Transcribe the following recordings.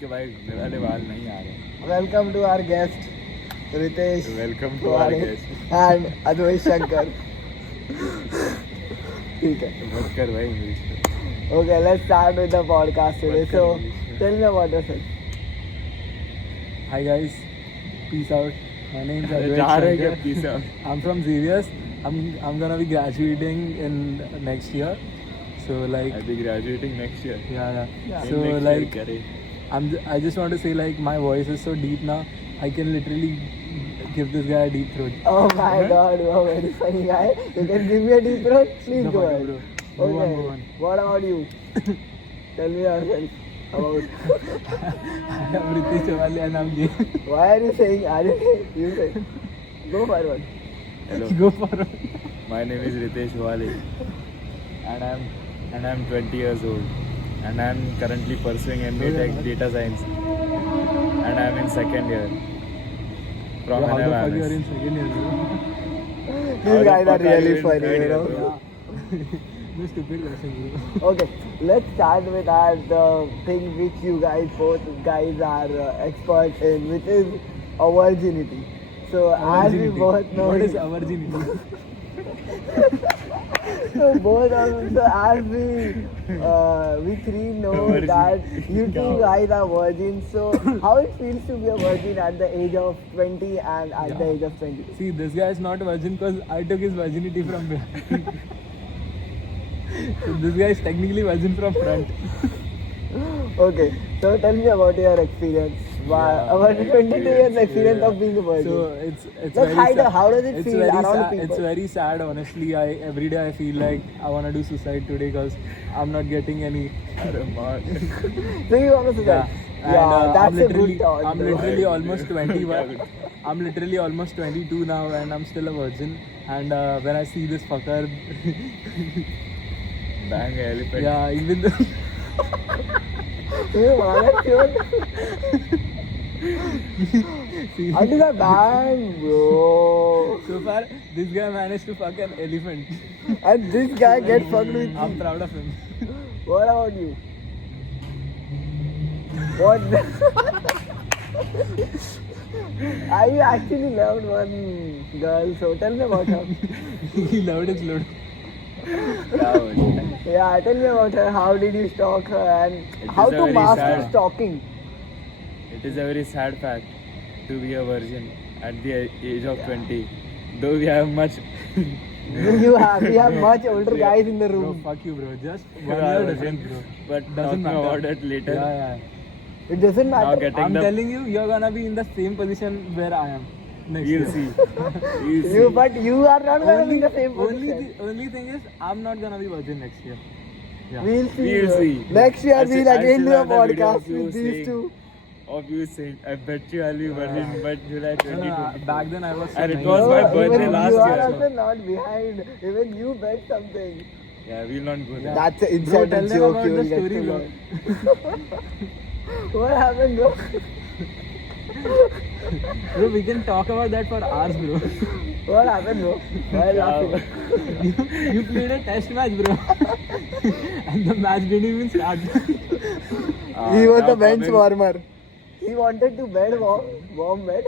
के भाई घूमने वाले बाल नहीं आ रहे। Welcome to our guest, Ritesh. Welcome to our guest. And Advait Shankar. ठीक है. मत कर भाई इंग्लिश में। Okay, let's start with the podcast today. What So, can we- tell me about yourself. Hi guys, peace out. My name is अरे Advait जा रहे क्या Shankar. Peace I'm from Xavier's. I'm gonna be graduating in next year. So like I be graduating next year. yeah. So like I just want to say like my voice is so deep now. I can literally give this guy a deep throat. Oh my God, you are very funny guy. You can give me a deep throat. Please No, go fuck ahead. you, bro. Go Okay. on. What about you? Tell me yourself. About I'm Ritesh Chawale and I'm gay. why are you saying? Are you say? Go forward. Hello, Go for it. My name is Ritesh वाले and I'm 20 years old and I'm currently pursuing MBA Tech Data Science and I'm in second year from Bro, how the fuck you are NMIMS. in second year, bro? These guys are How the fuck really you in funny, third you year, know. bro? No stupid question, bro. Okay, let's start with the thing which you guys both guys are experts in, which is a virginity. So as we Virginity. both know, What is a virginity? so both of so as we three know Virgin. that you two guys are virgins. So how it feels to be a virgin at the age of 20 and at the Yeah. age of 20? See, this guy is not virgin because I took his virginity from behind. So this guy is technically virgin from front. Okay, so tell me about your experience. Yeah, About 22 years experience Yeah. of being a virgin. So it's Let's very hide sad. how does it It's feel very around sad. people? It's very sad, honestly. Every day I feel like I want to do suicide today because I'm not getting any. अरे मार। So you want to say that? And, that's I'm a literally, good thought. I'm bro. literally almost 21. I'm literally almost 22 now, and I'm still a virgin. And when I see this fucker, Bang elephant। yeah, even though. You want it, dude? See, I did a bang, bro. so far, this guy managed to fuck an elephant. And this guy gets fucked with I'm me. proud of him. What about you? What? I actually loved one girl, so tell me about her. He loved his load. क्या बोलते हैं? Yeah, tell me about her. How did you stalk her and It how is a to very master sad- stalking? It is a very sad fact to be a virgin at the age of 20. Though we have much We have much older guys in the Bro, room. fuck you, bro. Just we one are year virgin, different, bro. but Doesn't talking matter. about it later. Yeah. It doesn't Now matter. getting I'm the telling you, you're gonna be in the same position where I am next we'll year. see. We'll You, see. but you are not going to be in the same only, position. the only thing is, I'm not gonna be virgin next year. Yeah. We'll see. We'll bro. see. Next year I we'll still- I again still do a have the video of podcast you with these saying- two. Of you saying, I bet you I'll be virgin by July No, no, 2020. back then I was so And it naive. was my No, birthday even last you are year. also not behind. Even you bet something. Yeah, we'll not go there. That's an Bro, inside tell them joke about you the will get story, to bro. learn. What happened, bro? Bro, we can talk about that for hours, bro. What happened, bro? Why are you laughing? You played a test match, bro. And the match didn't even start. He was Now the bench coming- warmer. He wanted to bed warm bed.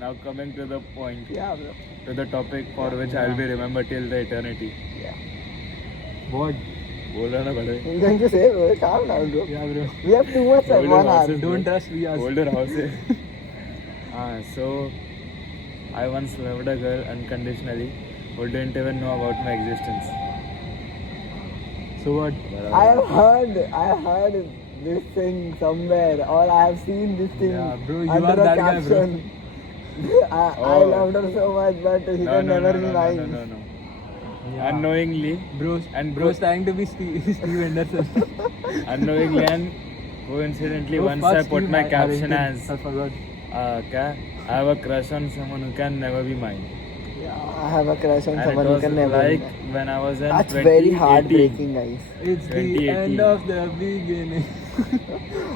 Now coming to the point, Yeah, bro. to the topic for which I'll be remembered till the eternity. Yeah. What? बोल रहा ना बड़े. He's going to say, bro, calm down, bro. Yeah, bro. We have too much time. Older 1 hour. horses, Don't trust me. Older houses. So I once loved a girl unconditionally who didn't even know about my existence. So what? I have heard this thing somewhere, or I have seen this thing Yeah, bro, you under are a that guy, bro. caption. I Oh. loved her so much, but he can never be mine. No. Yeah. Unknowingly, Bro, And bro's bro- trying to be Steve Anderson. unknowingly and coincidentally, Bro, once fuck I put Steve my caption Harrington. as I forgot. I have a crush on someone who can never be mine. Yeah, I have a crush on And someone it who was can never. like be mine. when I was in That's 2018. very heartbreaking, guys. It's the 2018. end of the beginning.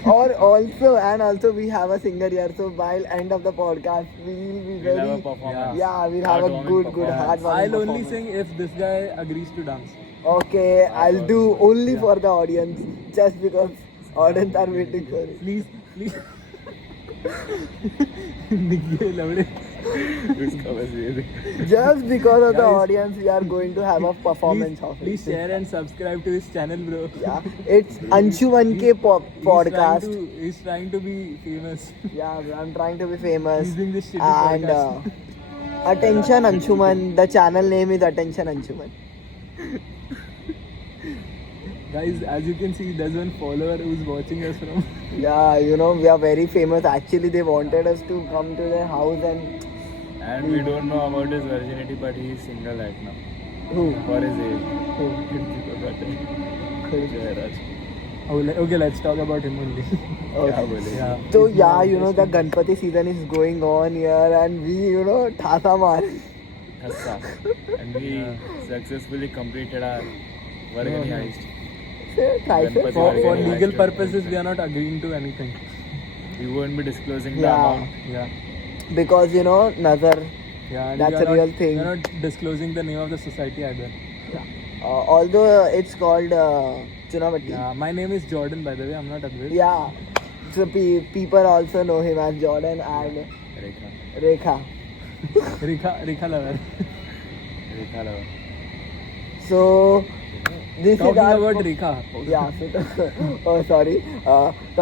Or also we have a singer here, so while end of the podcast we will be We'll have a very performance. yeah, we'll have a Heartwarming good performance. heartwarming I'll only performance. sing if this guy agrees to dance. Okay, I'll do only for the audience, just because audience are waiting for it. Please please. निकले लवड़े. उसका बस ये देख. Just because of the Guys, audience, we are going to have a performance of Please it. share and subscribe to his channel, bro. Yeah, it's Anshuman K podcast. He's trying to be famous. Yeah, I'm trying to be famous. He's doing this shitty And podcast. Attention Anshuman. The channel name is Attention Anshuman. Guys, as you can see, there's one follower who's watching us from. Yeah, you know, we are very famous. Actually, they wanted us to come to their house and And we don't know about his virginity, but he is single right now. who? For his age. Who? Jairaj. Oh, okay, let's talk about him only. क्या बोले? Yeah. So He's yeah, not you know, the interesting. Ganpati season is going on here, and we, you know, thasa maar. Hassa. And we successfully completed our Vargani heist. Try to- Ganpati For Vargani legal heist. purposes, we are not agreeing to anything. We won't be disclosing the Yeah. amount. Yeah. Because you know, Nazar. Yeah, and That's we are a real not, thing. We are not disclosing the name of the society either. Although it's called Chunavati. Yeah, my name is Jordan, by the way. I'm not Advait. Yeah. So people also know him as Jordan and Rekha. Rekha. Rekha Lover. Rekha Lava. So this Talking is our about Rekha. yeah. So oh sorry.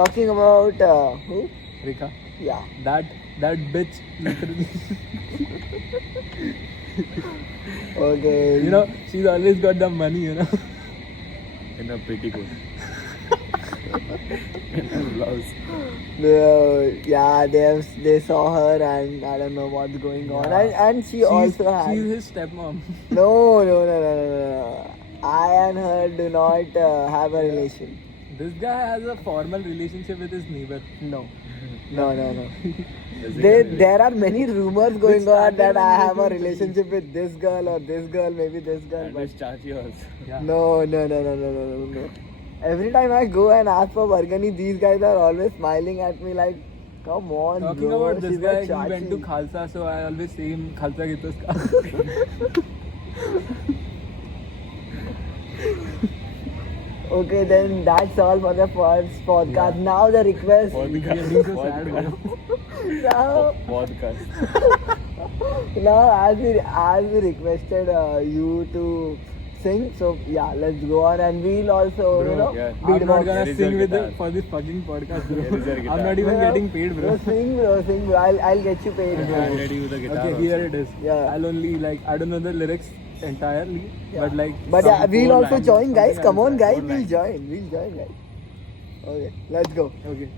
Talking about who? Rekha. Yeah. That bitch literally. Okay. You know, she's always got the money, you know. In a petticoat. In a blouse. Yeah, they saw her and I don't know what's going on. Yeah. And she also had. She's his stepmom. No. I and her do not have a relation. This guy has a formal relationship with his neighbor. No. Basically, There are many rumors going Which on started that I when you have a were relationship with this girl or this girl, maybe this girl. and But his Chachi also. Yeah. no. Every time I go and ask for Vargani, these guys are always smiling at me like, come on, Talking bro, about this she's a guy, he chachi." went to Khalsa, so I always say him Khalsa Gita. Okay, then that's all for the first podcast. Yeah. Now the request. Podcast. Being so sad, bro. Now, Podcast. now as we requested you to sing, so yeah, let's go on and we'll also, Bro, you know, yeah. beat I'm not box. gonna Here is your sing with guitar. for this fucking podcast, Here is your bro. guitar. I'm not even getting paid, bro. Sing, bro. I'll get you paid. I bro. handed you the guitar. Okay, here it is. Yeah. I'll only I don't know the lyrics entirely, Yeah. but But some yeah, we'll four also lines, join, guys. something Come I'll on, try. guys. Four We'll lines. join, guys. Okay, let's go. Okay,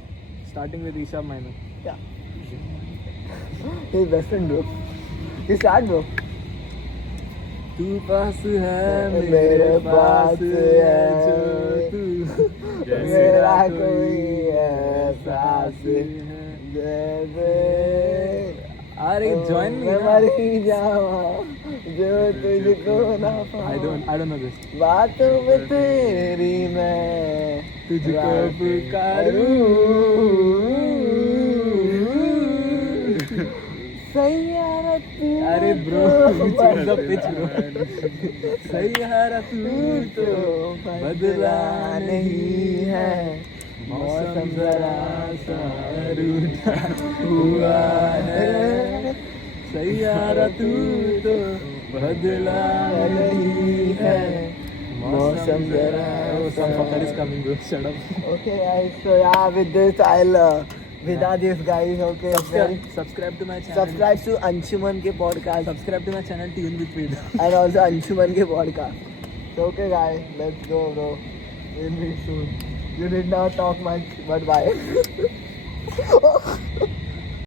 starting with Isha Minor. Yeah. Hey, best friend, bro. You start, bro. तू पास है मेरे मेरे पास पास है है जो तू मेरा कोई एहसास जैसे अरे join me मैं ना. मर ही जाऊं जो तुझको ना I don't know this. बातों में तेरी मैं तुझको पुकारूं. सैयारा तू अरे bro, तो change the pitch, bro. Saiyaara तू तो बदला नहीं है, मौसम जरा सा रूठा हुआ है. सैयारा तू तो बदला नहीं है, मौसम जरा. Some fucker is coming, bro. Shut up. Okay, guys. So yeah, with this I'll without this, guys. Okay, Subscribe to my channel. subscribe to Anshuman ke podcast Subscribe to my channel. Tune with Ved. and also Anshuman ke podcast. So okay, guys, let's go, bro. We'll meet soon. You did not talk much, but bye.